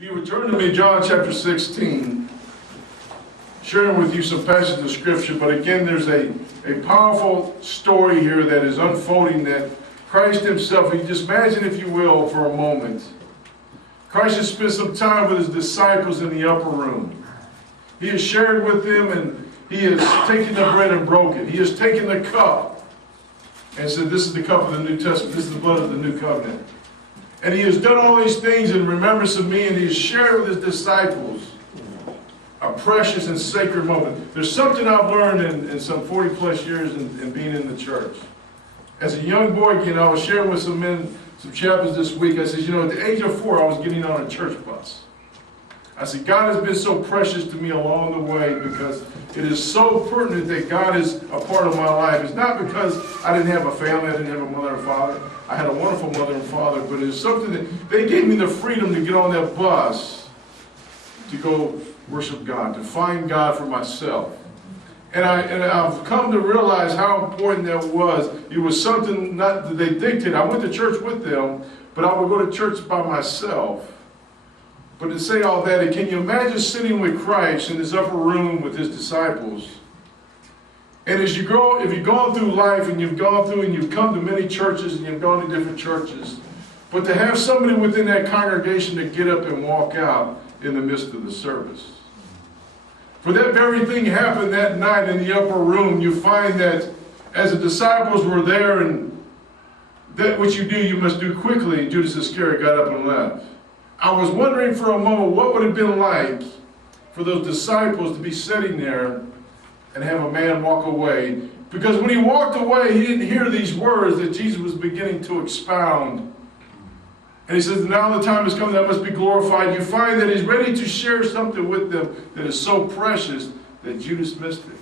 If you would turn to me, John chapter 16, sharing with you some passages of Scripture, but again, there's a powerful story here that is unfolding that Christ himself, you just imagine, if you will, for a moment. Christ has spent some time with his disciples in the upper room. He has shared with them, and he has taken the bread and broken it. He has taken the cup and said, this is the cup of the New Testament. This is the blood of the new covenant. And he has done all these things in remembrance of me, and he has shared with his disciples a precious and sacred moment. There's something I've learned in some 40 plus years in being in the church. As a young boy, I was sharing with some men, some chaplains this week. I said, at the age of 4, I was getting on a church bus. I said, God has been so precious to me along the way because it is so pertinent that God is a part of my life. It's not because I didn't have a family, I didn't have a mother and father. I had a wonderful mother and father, but it's something that they gave me the freedom to get on that bus to go worship God, to find God for myself. And I've come to realize how important that was. It was something not that they dictated. I went to church with them, but I would go to church by myself. But to say all that, can you imagine sitting with Christ in his upper room with his disciples? And as you grow, if you've gone through life and you've gone through and you've come to many churches and you've gone to different churches, but to have somebody within that congregation to get up and walk out in the midst of the service. For that very thing happened that night in the upper room. You find that as the disciples were there, and that which you do, you must do quickly, Judas Iscariot got up and left. I was wondering for a moment what would it have been like for those disciples to be sitting there and have a man walk away. Because when he walked away, he didn't hear these words that Jesus was beginning to expound. And he says, now the time has come that must be glorified. You find that he's ready to share something with them that is so precious that Judas missed it.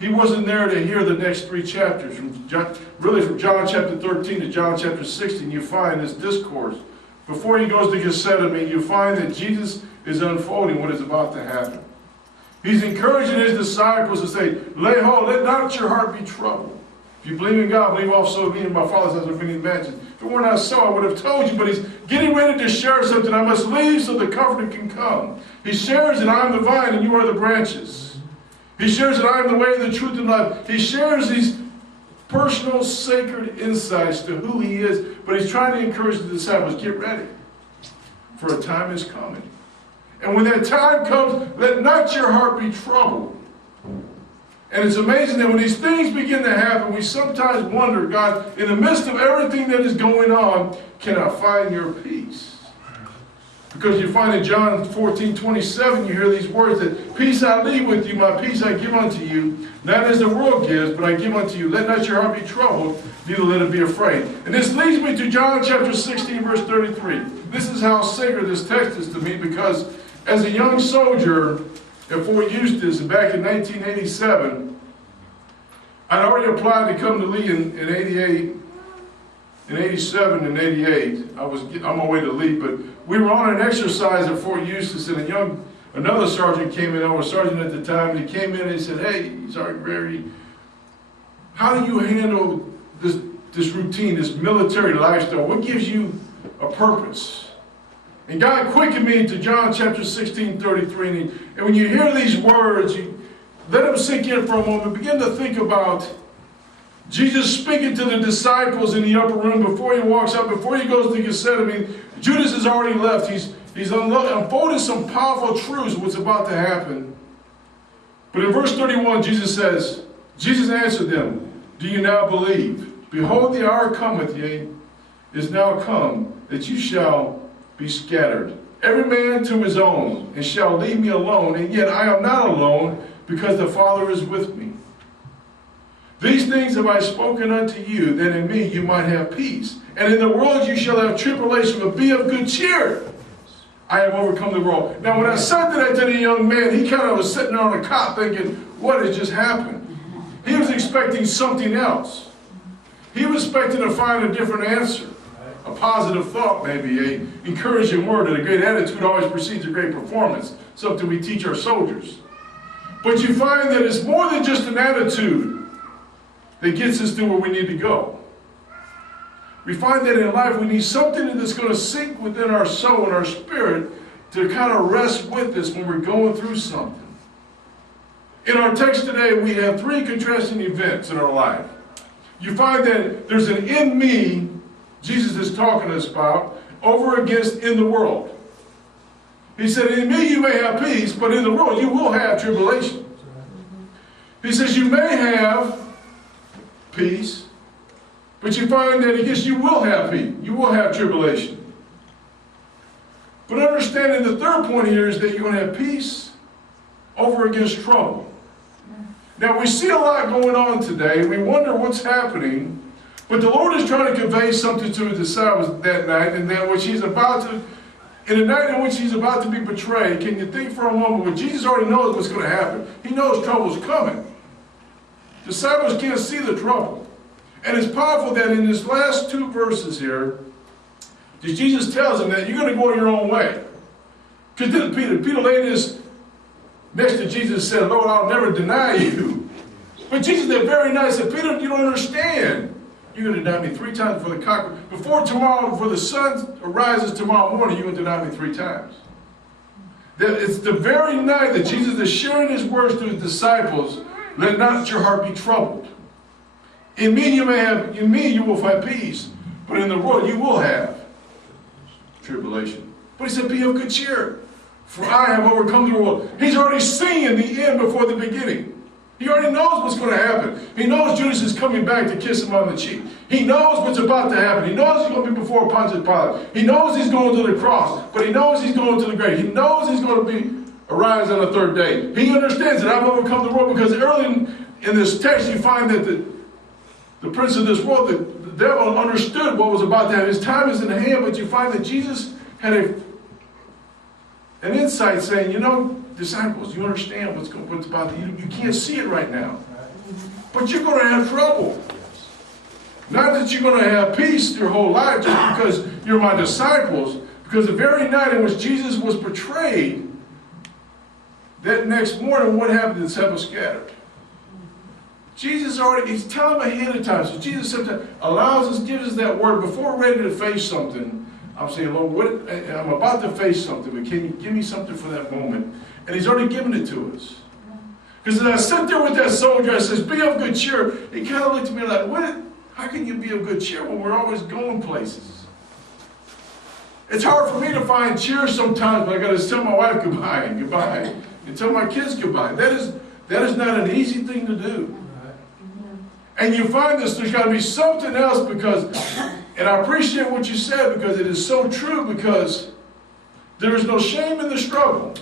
He wasn't there to hear the next 3 chapters. From John chapter 13 to John chapter 16, you find this discourse. Before he goes to Gethsemane, you find that Jesus is unfolding what is about to happen. He's encouraging his disciples to say, lay hold, let not your heart be troubled. If you believe in God, believe also in me, and my Father's house are many mansions. If it were not so, I would have told you, but he's getting ready to share something. I must leave so the Comforter can come. He shares that I am the vine and you are the branches. He shares that I am the way, the truth, and life. He shares these personal, sacred insights to who he is, but he's trying to encourage the disciples, get ready, for a time is coming. And when that time comes, let not your heart be troubled. And it's amazing that when these things begin to happen, we sometimes wonder, God, in the midst of everything that is going on, can I find your peace? Because you find in John 14:27, you hear these words that, peace I leave with you, my peace I give unto you, not as the world gives, but I give unto you. Let not your heart be troubled, neither let it be afraid. And this leads me to John chapter 16, verse 33. This is how sacred this text is to me, because as a young soldier at Fort Eustis back in 1987, I'd already applied to come to Lee in 88, in 87 and 88. I was on my way to Lee, but we were on an exercise at Fort Eustis, and another sergeant came in. I was sergeant at the time, and he came in and he said, hey, Sergeant Gregory, how do you handle this routine, this military lifestyle? What gives you a purpose? And God quickened me to John chapter 16:33. And when you hear these words, you let them sink in for a moment. Begin to think about Jesus speaking to the disciples in the upper room before he walks up, before he goes to Gethsemane. Judas has already left. He's unfolded some powerful truths of what's about to happen. But in verse 31, Jesus answered them, do you now believe? Behold, the hour cometh, yea, is now come, that you shall be scattered, every man to his own, and shall leave me alone, and yet I am not alone, because the Father is with me. These things have I spoken unto you, that in me you might have peace. And in the world you shall have tribulation, but be of good cheer. I have overcome the world. Now when I said that to the young man, he kind of was sitting on a cot thinking, what has just happened? He was expecting something else. He was expecting to find a different answer. A positive thought, maybe, an encouraging word, and a great attitude always precedes a great performance, something we teach our soldiers. But you find that it's more than just an attitude that gets us to where we need to go. We find that in life we need something that's going to sink within our soul and our spirit to kind of rest with us when we're going through something. In our text today, we have three contrasting events in our life. You find that there's an in me, Jesus is talking to us about, over against in the world. He said, in me you may have peace, but in the world you will have tribulation. He says, you may have peace, but you find that I guess you will have peace. You will have tribulation. But understanding the third point here is that you're going to have peace over against trouble. Now we see a lot going on today. We wonder what's happening. But the Lord is trying to convey something to his disciples that night, and then which he's about to, in the night in which he's about to be betrayed. Can you think for a moment when Jesus already knows what's going to happen? He knows trouble's coming. Disciples can't see the trouble. And it's powerful that in his last two verses here, Jesus tells them that you're going to go your own way. Because then Peter laid his next to Jesus and said, Lord, I'll never deny you. But Jesus that very night said, Peter, you don't understand. You're going to deny me 3 times before the cock. Before the sun arises tomorrow morning, you're going to deny me 3 times. That it's the very night that Jesus is sharing his words to his disciples. Let not your heart be troubled. In me you will have peace, but in the world you will have tribulation. But he said, be of good cheer, for I have overcome the world. He's already seen the end before the beginning. He already knows what's going to happen. He knows Judas is coming back to kiss him on the cheek. He knows what's about to happen. He knows he's going to be before Pontius Pilate. He knows he's going to the cross, but he knows he's going to the grave. He knows he's going to arise on the third day. He understands that I've overcome the world, because early in this text you find that the prince of this world, the devil, understood what was about to happen. His time is in hand, but you find that Jesus had an insight saying, you know, disciples, you understand what's about to you. You can't see it right now. But you're going to have trouble. Not that you're going to have peace your whole life just because you're my disciples. Because the very night in which Jesus was betrayed, that next morning, what happened? The disciples scattered. Jesus he's telling them ahead of time. So Jesus sometimes gives us that word before we're ready to face something. I'm saying, Lord, I'm about to face something, but can you give me something for that moment? And he's already given it to us. Because as I sat there with that soldier, I says, be of good cheer. He kind of looked at me like, how can you be of good cheer when we're always going places? It's hard for me to find cheer sometimes, but I got to tell my wife goodbye, and tell my kids goodbye. That is not an easy thing to do. And you find there's got to be something else, because, and I appreciate what you said, because it is so true, because there is no shame in the struggle.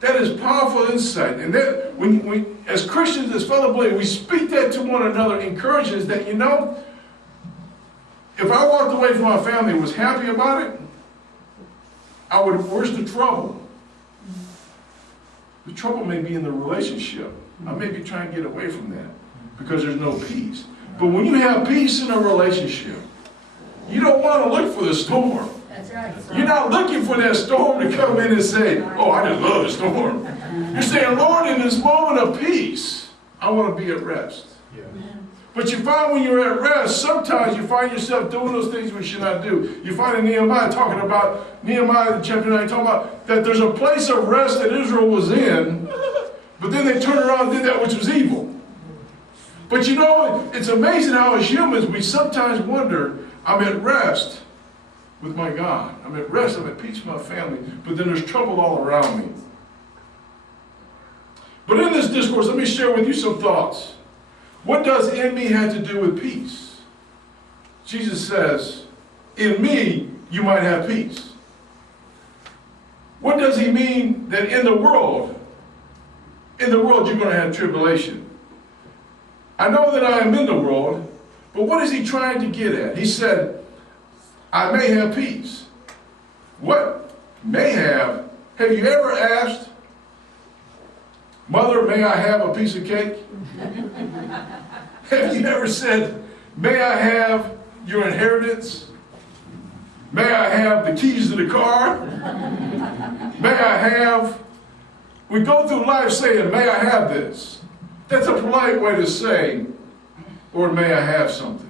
That is powerful insight. And that we as Christians, as fellow believers, we speak that to one another, encouraging us that, you know, if I walked away from my family and was happy about it, where's the trouble? The trouble may be in the relationship. I may be trying to get away from that because there's no peace. But when you have peace in a relationship, you don't want to look for the storm. That's right. You're not looking for that storm to come in and say, oh, I just love the storm. You're saying, Lord, in this moment of peace, I want to be at rest. Yeah. But you find when you're at rest, sometimes you find yourself doing those things we should not do. You find in Nehemiah chapter 9, talking about that there's a place of rest that Israel was in, but then they turned around and did that which was evil. But you know, it's amazing how as humans we sometimes wonder, I'm at rest with my God. I'm at rest, I'm at peace with my family, but then there's trouble all around me. But in this discourse, let me share with you some thoughts. What does in me have to do with peace? Jesus says, in me you might have peace. What does he mean that in the world you're going to have tribulation? I know that I am in the world, but what is he trying to get at? He said, I may have peace. What may have? Have you ever asked, Mother, may I have a piece of cake? Have you ever said, may I have your inheritance? May I have the keys to the car? May I have? We go through life saying, may I have this? That's a polite way to say, or may I have something?